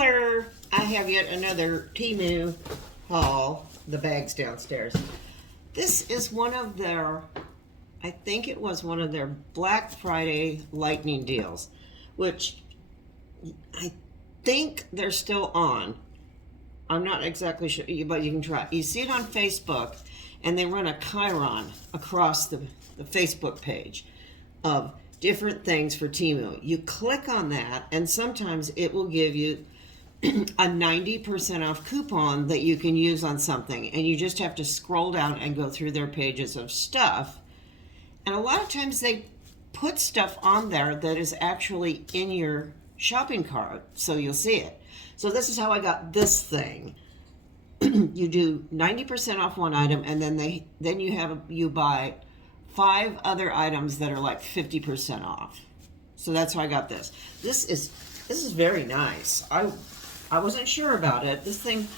Hello, I have yet another Temu haul, the bags downstairs. This is one of their, I think it was one of their Black Friday lightning deals, which I think they're still on. I'm not exactly sure, but you can try. You see it on Facebook, and they run a chyron across the Facebook page of different things for Temu. You click on that, and sometimes it will give you a 90% off coupon that you can use on something, and you just have to scroll down and go through their pages of stuff. And a lot of times they put stuff on there that is actually in your shopping cart, so you'll see it. So this is how I got this thing. You do 90% off one item, and then you buy 5 other items that are like 50% off. So that's how I got this. This is very nice. I wasn't sure about it. This thing,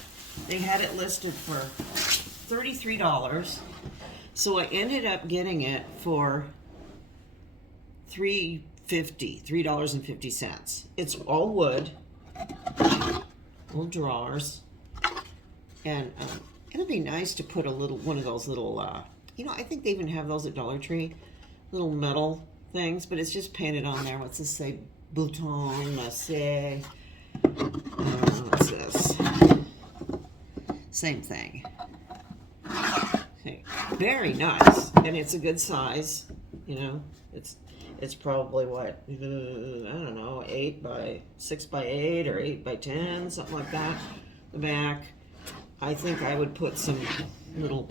they had it listed for $33. So I ended up getting it for $3.50. It's all wood, little drawers, and it'll be nice to put one of those little, I think they even have those at Dollar Tree, little metal things, but it's just painted on there. What's this say? Bouton Massé. What's this? Same thing. Okay. Very nice, and it's a good size. It's probably what, I don't know, 6 by 8 or 8 by 10, something like that. The back. I think I would put some little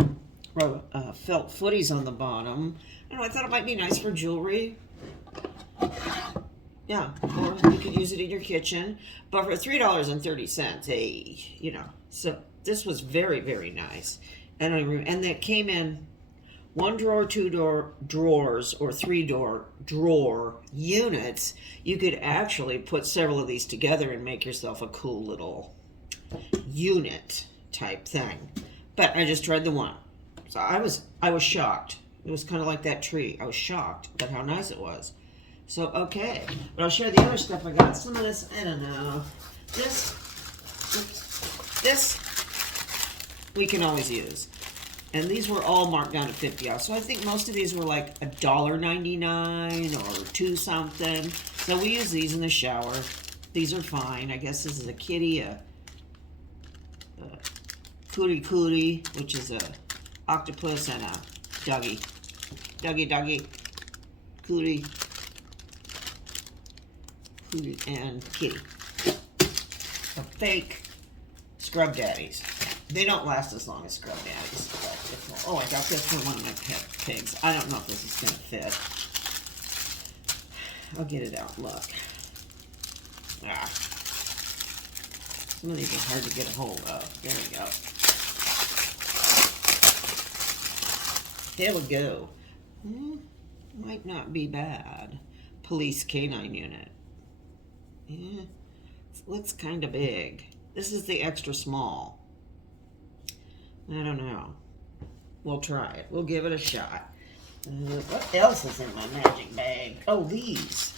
felt footies on the bottom. I thought it might be nice for jewelry. Yeah, or you could use it in your kitchen. But for $3.30, hey, So this was very, very nice. And it came in 1 drawer, 2 drawers, or 3 drawer units. You could actually put several of these together and make yourself a cool little unit type thing. But I just tried the one. So I was shocked. It was kind of like that tree. I was shocked at how nice it was. So, okay. But I'll share the other stuff I got. Some of this, I don't know. This we can always use. And these were all marked down to 50 off. So I think most of these were like $1.99 or 2 something. So we use these in the shower. These are fine. I guess this is a kitty, cootie, which is a octopus, and a doggy. Doggy, cootie, and kitty. A fake scrub daddies. They don't last as long as scrub daddies. But I got this for one of my pet pigs. I don't know if this is going to fit. I'll get it out. Look. Some of these are hard to get a hold of. There we go. There we go. Might not be bad. Police canine unit. Yeah, it looks kind of big. This is the extra small. I don't know. We'll try it. We'll give it a shot. What else is in my magic bag? Oh, these.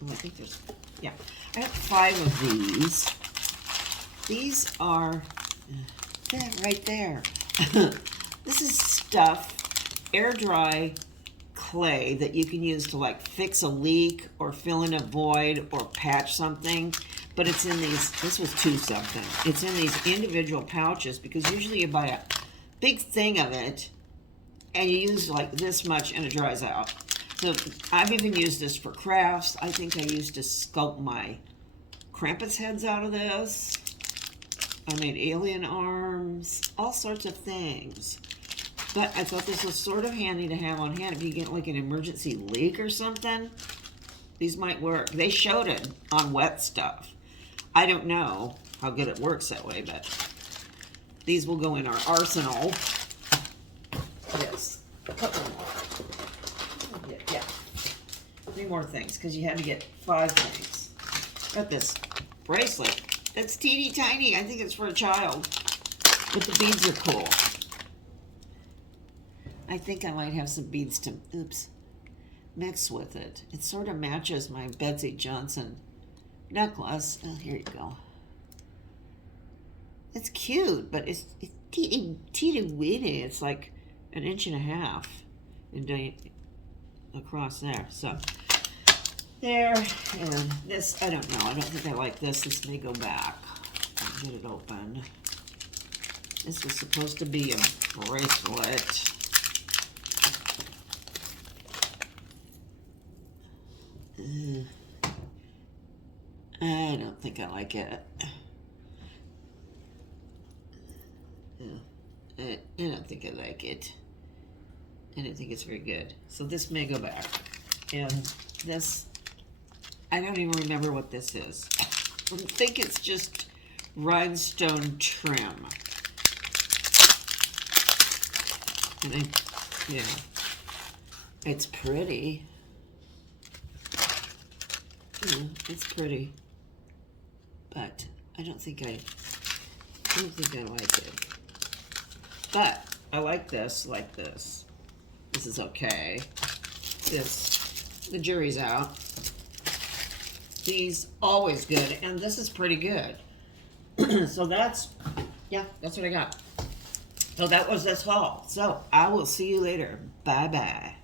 Oh, I think there's, yeah. I have 5 of these. These are, right there. This is stuff, air dry clay that you can use to like fix a leak or fill in a void or patch something. But it's in these, this was 2 something. It's in these individual pouches, because usually you buy a big thing of it and you use like this much and it dries out. So I've even used this for crafts. I think I used to sculpt my Krampus heads out of this. I made alien arms, all sorts of things. But I thought this was sort of handy to have on hand if you get like an emergency leak or something. These might work. They showed it on wet stuff. I don't know how good it works that way, but these will go in our arsenal. Yes, a couple more. Yeah, 3 more things, because you had to get 5 things. Got this bracelet. That's teeny tiny. I think it's for a child. But the beads are cool. I think I might have some beads to, mix with it. It sort of matches my Betsy Johnson necklace. Oh, here you go. It's cute, but it's teeny weeny. It's like an inch and a half across there. So there, and this, I don't know. I don't think I like this. This may go back. I'll get it open. This was supposed to be a bracelet. I don't think I like it. I don't think I like it. I don't think it's very good. So this may go back. And this, I don't even remember what this is. I think it's just rhinestone trim. And yeah, it's pretty. Yeah, it's pretty. But I don't think I like it. But I like this, like this. This is okay. This, the jury's out. These, always good, and this is pretty good. So that's what I got. So that was this haul. So I will see you later. Bye-bye.